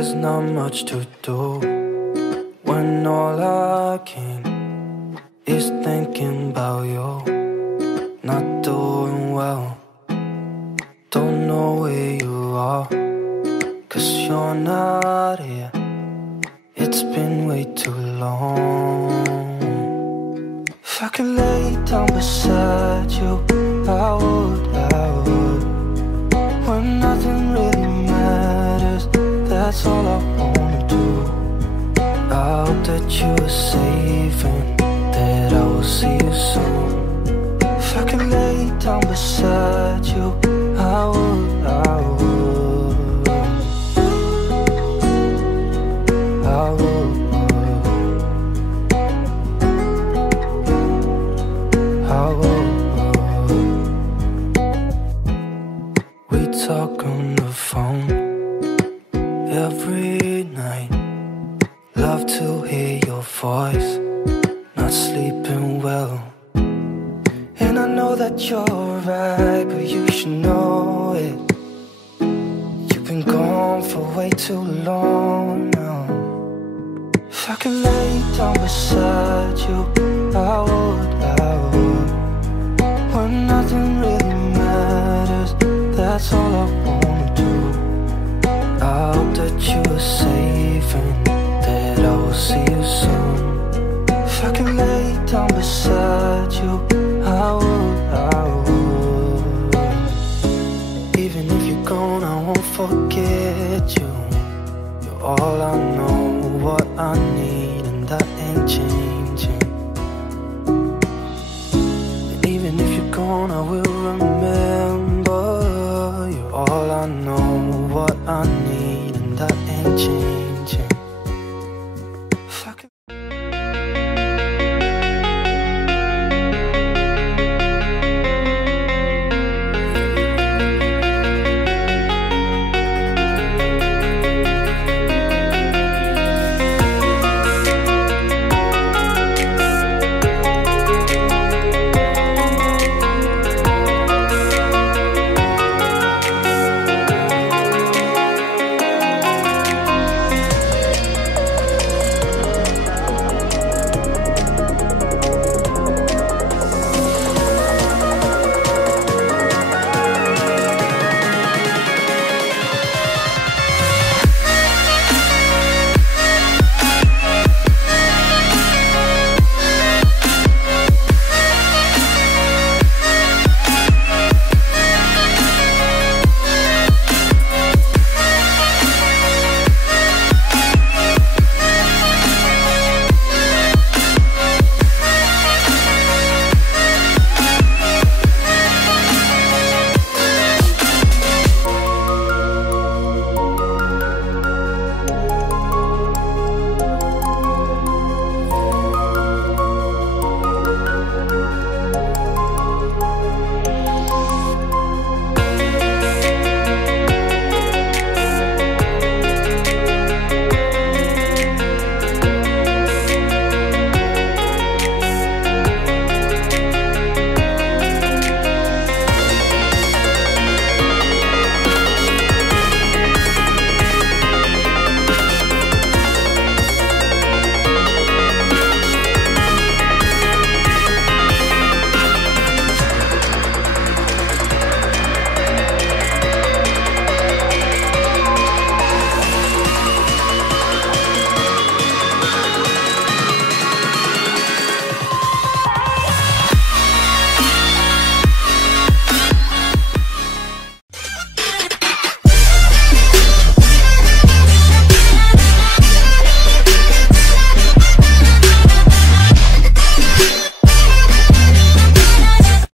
There's not much to do when all I can is thinking about you. Not doing well, don't know where you are, 'cause you're not here. It's been way too long. If I could lay down beside you, I would, when nothing really matters, that's all I wanna do. I hope that you are safe and that I will see you soon. If I could lay down beside you, I would, I would, I would, I would. We talk on the phone every night. Love to hear your voice. Not sleeping well, and I know that you're right, but you should know it. You've been gone for way too long now. If I could lay down beside you, I would, I would. When nothing really matters, that's all I wanna do. I hope that you are safe and that I will see you soon. If I could lay down beside you, I would, I would. Even if you're gone, I won't forget you. You're all I know, what I need, and that ain't changing. And even if you're gone, I will